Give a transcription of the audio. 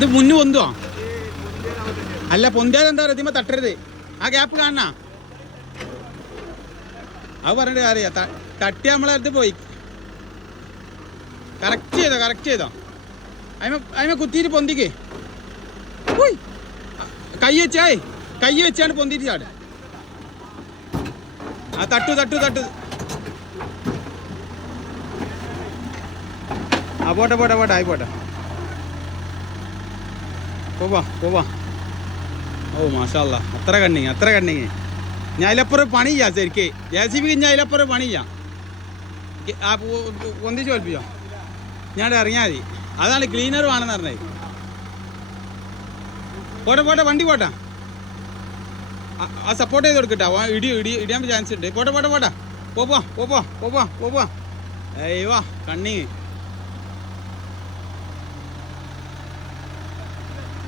ഇത് മുന്നു പൊന്തുവാ? അല്ല, പൊന്തിയാൽ എന്താ പറയുക, ഇതിമ്മ തട്ടരുത്. ആ ഗ്യാപ്പ് കാണണ അത് പറഞ്ഞിട്ട് കാര്യ. തട്ടിയ നമ്മളെ അടുത്ത് പോയി. കറക്റ്റ് ചെയ്തോ. അതിമ കുത്തിയിട്ട് പൊന്തിക്ക്. കൈ വെച്ചാണ് പൊന്തിട്ട് ചാട്. ആ തട്ടു. ആ പോട്ടെ ആയിപ്പോട്ടെ. പോവാ. ഓ മാഷാ അല്ലാ, അത്ര കണ്ണിങ്. ഞാൻ അതിലപ്പുറം പണി ചെയ്യാം ശരിക്ക്. JCB ഞാൻ അതിലപ്പുറം പണി ചെയ്യാം. ആ പൊന്തിച്ച് തോൽപ്പിച്ചോ, ഞാൻ ഇറങ്ങിയാൽ മതി. അതാണ് ക്ലീനർ വേണമെന്ന് പറഞ്ഞത്. പോട്ടെ വണ്ടി പോട്ടെ. ആ സപ്പോർട്ട് ചെയ്ത് കൊടുക്കട്ടെ. ഇടിയാൻ ചാൻസ് ഉണ്ട്. പോട്ടെ. പോവാ. അയ്യോ കണ്ണിങ്.